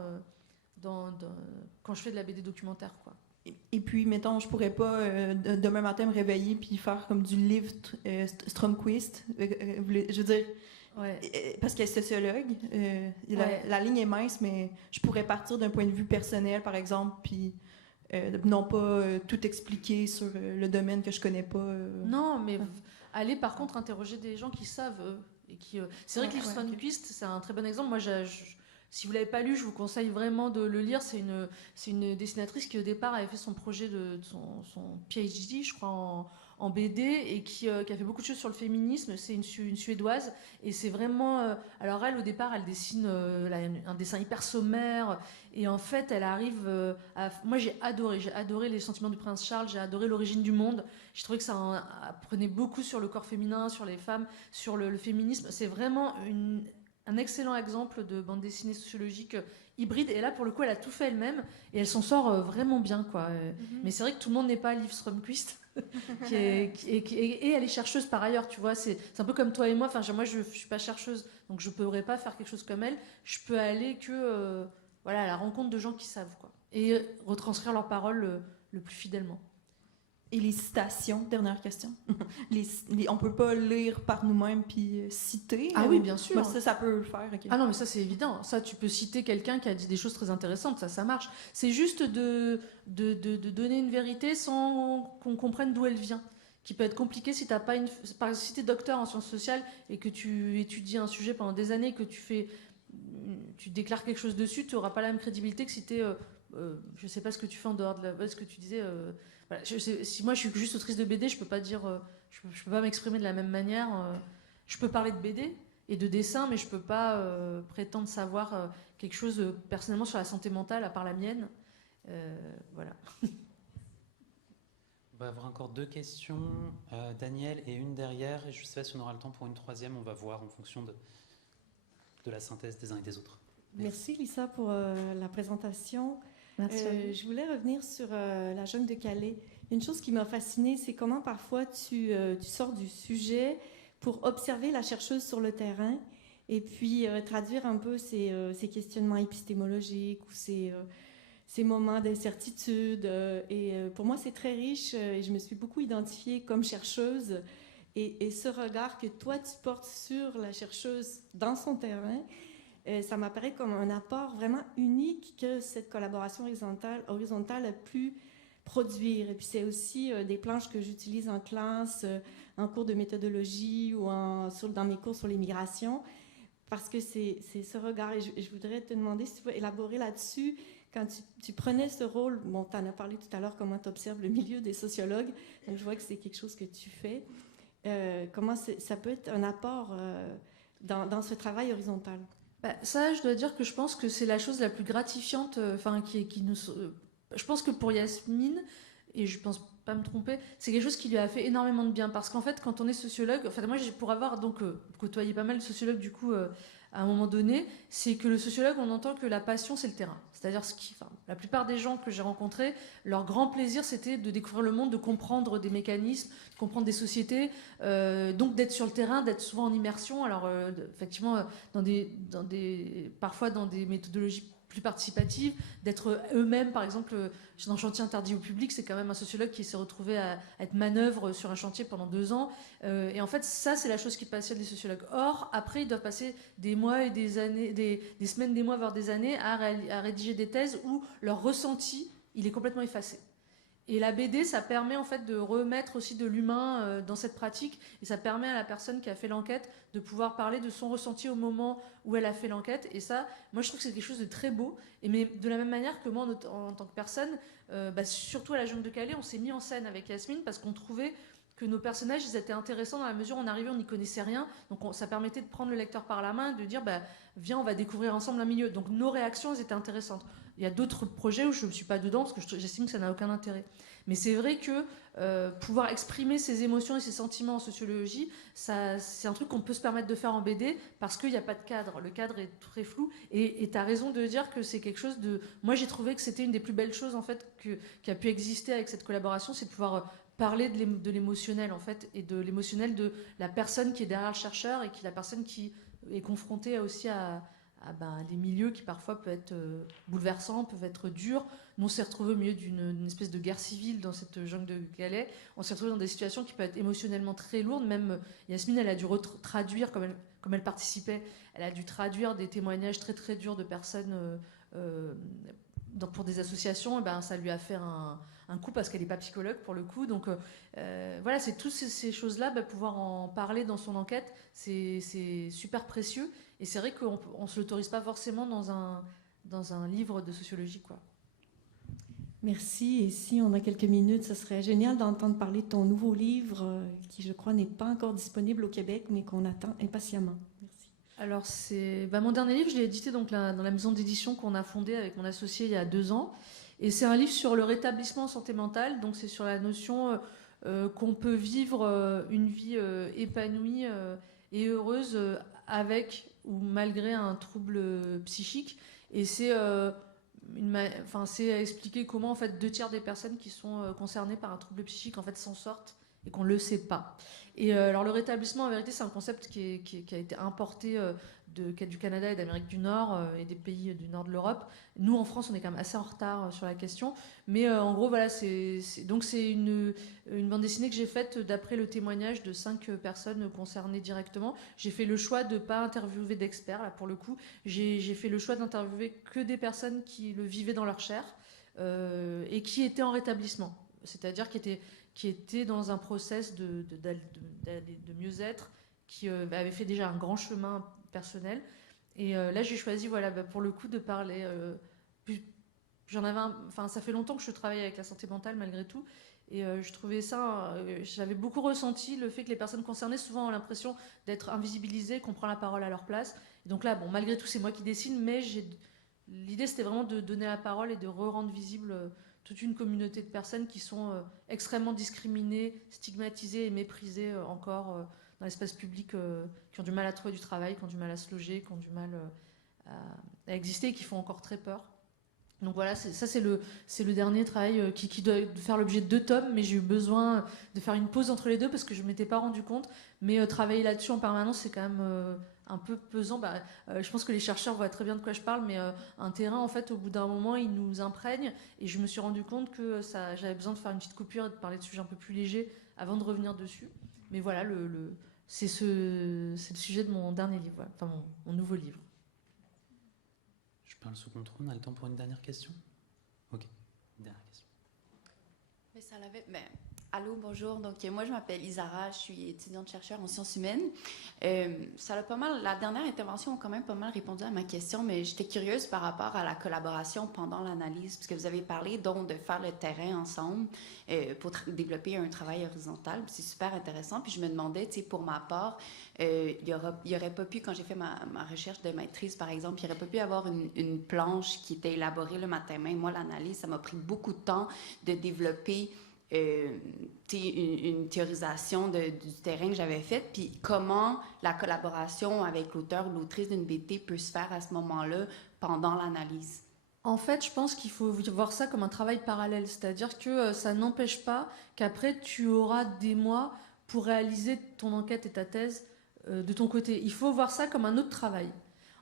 quand je fais de la BD documentaire, quoi. Et puis, mettons, je pourrais pas demain matin me réveiller puis faire comme du livre Stromquist. Je veux dire, parce qu'elle est sociologue, la ligne est mince, mais je pourrais partir d'un point de vue personnel, par exemple, puis non pas tout expliquer sur le domaine que je connais pas. Non, mais aller par contre interroger des gens qui savent. C'est vrai que l'livre Stromquist, c'est un très bon exemple. Moi, si vous l'avez pas lu, je vous conseille vraiment de le lire. C'est une dessinatrice qui au départ avait fait son projet de son PhD, je crois, en BD, et qui a fait beaucoup de choses sur le féminisme. C'est une Suédoise, et c'est vraiment... alors elle, au départ, elle dessine un dessin hyper sommaire, et en fait, elle arrive moi, j'ai adoré Les Sentiments du Prince Charles, j'ai adoré L'Origine du monde. J'ai trouvé que ça apprenait beaucoup sur le corps féminin, sur les femmes, sur le féminisme. C'est vraiment un excellent exemple de bande dessinée sociologique hybride, et là pour le coup elle a tout fait elle-même et elle s'en sort vraiment bien, quoi. Mais c'est vrai que tout le monde n'est pas Liv Strömquist et elle est chercheuse par ailleurs, tu vois, c'est un peu comme toi et moi. Enfin, moi je suis pas chercheuse, donc je pourrais pas faire quelque chose comme elle. Je peux aller que à la rencontre de gens qui savent, quoi, et retranscrire leurs paroles le plus fidèlement. Et les citations, dernière question. On peut pas lire par nous-mêmes puis citer. Ah oui, bien sûr. Bah, ça peut le faire. Okay. Ah non, mais ça c'est évident. Ça, tu peux citer quelqu'un qui a dit des choses très intéressantes. Ça marche. C'est juste de donner une vérité sans qu'on comprenne d'où elle vient, qui peut être compliqué si t'as pas par exemple, si t'es docteur en sciences sociales et que tu étudies un sujet pendant des années, que tu déclares quelque chose dessus, tu n'auras pas la même crédibilité que si t'es je sais pas ce que tu fais en dehors de ce que tu disais. Voilà, si moi je suis juste autrice de BD, je peux pas dire, je peux pas m'exprimer de la même manière. Je peux parler de BD et de dessin, mais je peux pas prétendre savoir quelque chose personnellement sur la santé mentale à part la mienne. Voilà. On va avoir encore 2 questions, Daniel, et une derrière, et je sais pas si on aura le temps pour une troisième. On va voir en fonction de la synthèse des uns et des autres. Merci Lisa pour la présentation. Merci. Je voulais revenir sur la Jungle de Calais. Une chose qui m'a fascinée, c'est comment parfois tu sors du sujet pour observer la chercheuse sur le terrain et puis traduire un peu ces questionnements épistémologiques ou ces moments d'incertitude. Pour moi, c'est très riche et je me suis beaucoup identifiée comme chercheuse. Et ce regard que toi, tu portes sur la chercheuse dans son terrain, ça m'apparaît comme un apport vraiment unique que cette collaboration horizontale a pu produire. Et puis c'est aussi des planches que j'utilise en classe, en cours de méthodologie ou dans mes cours sur l'immigration, parce que c'est ce regard. Et je voudrais te demander si tu veux élaborer là-dessus. Quand tu prenais ce rôle, bon, tu en as parlé tout à l'heure, comment tu observes le milieu des sociologues, donc je vois que c'est quelque chose que tu fais. Comment ça peut être un apport dans ce travail horizontal? Ça, je dois dire que je pense que c'est la chose la plus gratifiante, je pense que pour Yasmine, et je pense pas me tromper, c'est quelque chose qui lui a fait énormément de bien, parce qu'en fait, quand on est sociologue, moi, pour avoir donc côtoyé pas mal de sociologues du coup à un moment donné, c'est que le sociologue, on entend que la passion, c'est le terrain. C'est-à-dire la plupart des gens que j'ai rencontrés, leur grand plaisir, c'était de découvrir le monde, de comprendre des mécanismes, de comprendre des sociétés, donc d'être sur le terrain, d'être souvent en immersion. Alors, effectivement, parfois dans des méthodologies plus participatives, d'être eux-mêmes, par exemple, dans Chantier interdit au public, c'est quand même un sociologue qui s'est retrouvé à être manœuvre sur un chantier pendant 2 ans. Et en fait, ça, c'est la chose qui passionne les sociologues. Or, après, ils doivent passer des mois et des années, des semaines, des mois, voire des années à rédiger des thèses où leur ressenti, il est complètement effacé. Et la BD, ça permet en fait de remettre aussi de l'humain dans cette pratique, et ça permet à la personne qui a fait l'enquête de pouvoir parler de son ressenti au moment où elle a fait l'enquête. Et ça, moi je trouve que c'est quelque chose de très beau. Mais de la même manière que moi, en tant que personne, surtout à la Jungle de Calais, on s'est mis en scène avec Yasmine parce qu'on trouvait que nos personnages, ils étaient intéressants dans la mesure où on arrivait, on n'y connaissait rien. Donc ça permettait de prendre le lecteur par la main et de dire, viens, on va découvrir ensemble un milieu. Donc nos réactions, elles étaient intéressantes. Il y a d'autres projets où je ne suis pas dedans parce que j'estime que ça n'a aucun intérêt. Mais c'est vrai que pouvoir exprimer ses émotions et ses sentiments en sociologie, c'est un truc qu'on peut se permettre de faire en BD parce qu'il n'y a pas de cadre. Le cadre est très flou. Et tu as raison de dire que c'est quelque chose de... Moi, j'ai trouvé que c'était une des plus belles choses en fait, qui a pu exister avec cette collaboration, c'est de pouvoir parler de l'émotionnel en fait, et de l'émotionnel de la personne qui est derrière le chercheur et qui la personne qui est confrontée aussi à des milieux qui parfois peuvent être bouleversants, peuvent être durs. Nous, on s'est retrouvés au milieu d'une espèce de guerre civile dans cette jungle de Calais. On s'est retrouvés dans des situations qui peuvent être émotionnellement très lourdes. Même Yasmine, elle a dû traduire, comme elle participait, elle a dû traduire des témoignages très très durs de personnes pour des associations. Et ça lui a fait un coup parce qu'elle n'est pas psychologue pour le coup. Donc voilà, c'est toutes ces choses-là, pouvoir en parler dans son enquête, c'est super précieux. Et c'est vrai qu'on ne se l'autorise pas forcément dans un livre de sociologie, quoi. Merci. Et si on a quelques minutes, ce serait génial d'entendre parler de ton nouveau livre qui, je crois, n'est pas encore disponible au Québec, mais qu'on attend impatiemment. Merci. Alors, mon dernier livre, je l'ai édité donc, dans la maison d'édition qu'on a fondée avec mon associé il y a 2 ans. Et c'est un livre sur le rétablissement en santé mentale. Donc, c'est sur la notion qu'on peut vivre une vie épanouie et heureuse avec ou malgré un trouble psychique. Et c'est expliquer comment en fait 2 tiers des personnes qui sont concernées par un trouble psychique en fait s'en sortent et qu'on ne le sait pas. Et alors le rétablissement, en vérité, c'est un concept qui a été importé du Canada et d'Amérique du Nord et des pays du nord de l'Europe. Nous, en France, on est quand même assez en retard sur la question. Mais en gros, voilà, c'est une bande dessinée que j'ai faite d'après le témoignage de 5 personnes concernées directement. J'ai fait le choix de ne pas interviewer d'experts, là, pour le coup. J'ai fait le choix d'interviewer que des personnes qui le vivaient dans leur chair et qui étaient en rétablissement. C'est-à-dire qui étaient dans un process de mieux-être, qui avaient fait déjà un grand chemin personnel. Et là, j'ai choisi, pour le coup, de parler. Ça fait longtemps que je travaille avec la santé mentale, malgré tout. Et je trouvais ça. J'avais beaucoup ressenti le fait que les personnes concernées, souvent, ont l'impression d'être invisibilisées, qu'on prend la parole à leur place. Et donc là, malgré tout, c'est moi qui dessine, mais l'idée, c'était vraiment de donner la parole et de rendre visible toute une communauté de personnes qui sont extrêmement discriminées, stigmatisées et méprisées encore dans l'espace public, qui ont du mal à trouver du travail, qui ont du mal à se loger, qui ont du mal à exister et qui font encore très peur. Donc voilà, c'est le dernier travail qui doit faire l'objet de 2 tomes, mais j'ai eu besoin de faire une pause entre les 2 parce que je ne m'étais pas rendu compte. Mais travailler là-dessus en permanence, c'est quand même un peu pesant. Je pense que les chercheurs voient très bien de quoi je parle, mais un terrain, en fait, au bout d'un moment, il nous imprègne. Et je me suis rendu compte que j'avais besoin de faire une petite coupure et de parler de sujets un peu plus légers avant de revenir dessus. Mais voilà, c'est le sujet de mon dernier livre, enfin mon nouveau livre. Je parle sous contrôle, on a le temps pour une dernière question? Ok, une dernière question. Allô, bonjour. Donc, moi, je m'appelle Isara, je suis étudiante-chercheur en sciences humaines. La dernière intervention a quand même pas mal répondu à ma question, mais j'étais curieuse par rapport à la collaboration pendant l'analyse, parce que vous avez parlé donc de faire le terrain ensemble pour développer un travail horizontal. C'est super intéressant. Puis je me demandais, pour ma part, il y aurait pas pu, quand j'ai fait ma recherche de maîtrise, par exemple, il n'y aurait pas pu avoir une planche qui était élaborée le matin même. Moi, l'analyse, ça m'a pris beaucoup de temps de développer une théorisation du terrain que j'avais fait, puis comment la collaboration avec l'auteur ou l'autrice d'une BD peut se faire à ce moment-là pendant l'analyse. En fait, je pense qu'il faut voir ça comme un travail parallèle, c'est-à-dire que ça n'empêche pas qu'après tu auras des mois pour réaliser ton enquête et ta thèse de ton côté. Il faut voir ça comme un autre travail.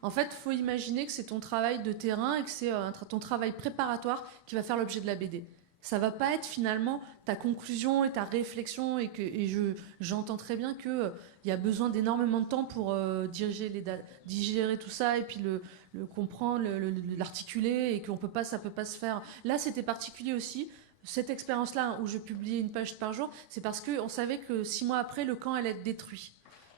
En fait, il faut imaginer que c'est ton travail de terrain et que c'est ton travail préparatoire qui va faire l'objet de la BD. Ça va pas être finalement ta conclusion et ta réflexion et j'entends très bien que il y a besoin d'énormément de temps pour digérer tout ça et puis le comprendre, l'articuler et ça peut pas se faire. Là, c'était particulier aussi cette expérience-là où je publiais une page par jour, c'est parce qu'on savait que 6 mois après, le camp allait être détruit.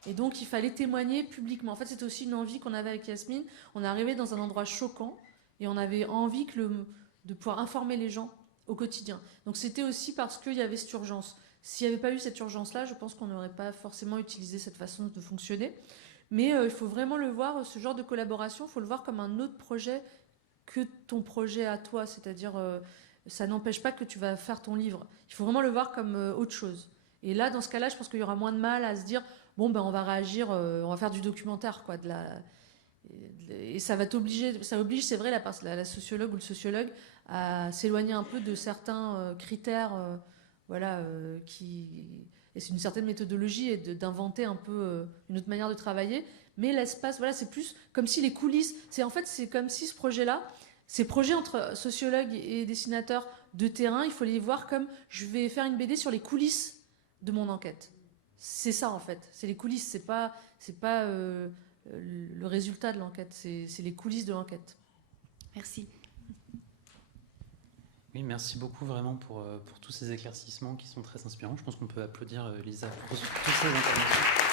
Et donc, il fallait témoigner publiquement. En fait, c'était aussi une envie qu'on avait avec Yasmine. On est arrivé dans un endroit choquant et on avait envie de pouvoir informer les gens au quotidien. Donc, c'était aussi parce qu'il y avait cette urgence. S'il n'y avait pas eu cette urgence-là, je pense qu'on n'aurait pas forcément utilisé cette façon de fonctionner. Mais il faut vraiment le voir, ce genre de collaboration, il faut le voir comme un autre projet que ton projet à toi. C'est-à-dire, ça n'empêche pas que tu vas faire ton livre. Il faut vraiment le voir comme autre chose. Et là, dans ce cas-là, je pense qu'il y aura moins de mal à se dire, bon, ben, on va réagir, on va faire du documentaire, quoi, et ça va t'obliger, ça oblige, c'est vrai, la sociologue ou le sociologue à s'éloigner un peu de certains critères, voilà, et c'est une certaine méthodologie et d'inventer un peu une autre manière de travailler. Mais l'espace, voilà, c'est plus comme si les coulisses, c'est comme si ce projet-là, ces projets entre sociologues et dessinateurs de terrain, il faut les voir comme je vais faire une BD sur les coulisses de mon enquête. C'est ça en fait, c'est les coulisses, c'est pas le résultat de l'enquête, c'est les coulisses de l'enquête. Merci. Oui, merci beaucoup vraiment pour tous ces éclaircissements qui sont très inspirants. Je pense qu'on peut applaudir Lisa pour toutes ces interventions.